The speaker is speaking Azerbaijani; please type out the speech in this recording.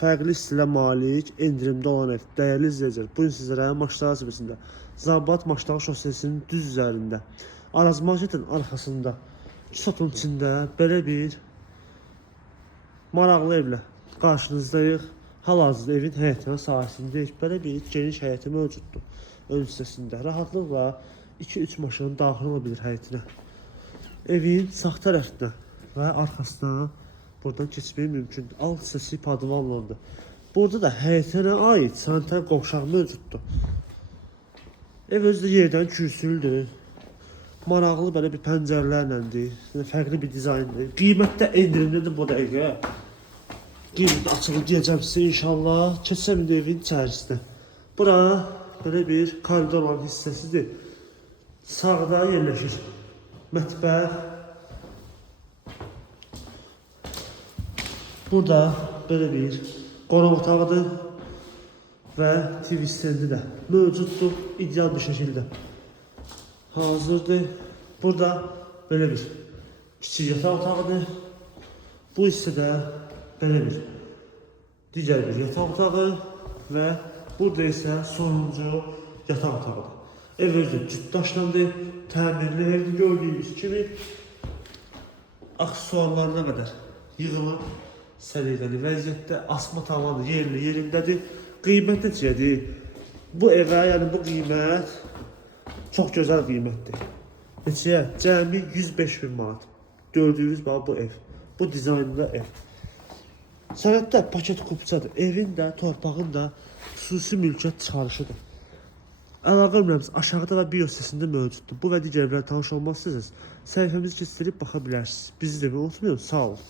fərqli stilə malik, endirimdə olan ev. Dəyərli izləyicilər, bugün sizlərə Maçlar Sibəsində Zabat Maçlar şossesinin düz üzərində Araz marketin arxasında Kisotun içində belə bir maraqlı evlə qarşınızdayıq. Hal-hazırda evin həyətinə sahəsindəyik. Belə bir geniş həyəti mövcuddur. Ön hissəsində rahatlıqla 2-3 maşın daxil ola bilir həyətinə. Evin sağ tərəfinə və arxasına buradan keçmək mümkündür. Alt hissəsi padvanlandı. Burada da həyətinə aid sanitar qovşaq mövcuddur. Ev özü də yerdən kürsülüdür. Maraqlı belə bir pəncərələrləndir. Fərqli bir dizayndır. Qiymətdə endirimlidir bu dəqiqə. Qiymət açılıb deyəcəm sizə inşallah. Keçsəm indi evin içərisinə. Bura belə bir koridor olan hissəsidir. Sağda yerləşir mətbəx. Burada belə bir qonaq otağıdır və TV stendi də mövcuddur, ideal bir şəkildə hazırdır. Burada belə bir kiçik yataq otağıdır. Bu hissədə belə bir digər bir yataq otağı və burada isə sonuncu yataq otağıdır. Ev özü cütdaşlandı, təmirli evdir, gördüyünüz kimi aksesuarlarına qədər yığılıb səliqəli vəziyyətdə, asma tavanı yerli yerindədir. Qiymət necədir? Bu evə, yəni bu qiymət çox gözəl qiymətdir. Neçəyə? Cəmi 105.000 manat. Gördüyünüz bu ev. Bu dizaynlı ev. Sənəddə paket kupçadır. Evin də, torpağın da xüsusi mülkiyyət çıxarışıdır. Əlaqə nömrəmiz aşağıda və bio sitəsində mövcuddur. Bu və digər evlərlə tanış olmaq istəyirsiniz, səhifəmizi keçirib baxa bilərsiniz. Bizi də unutmayın. Sağ olun.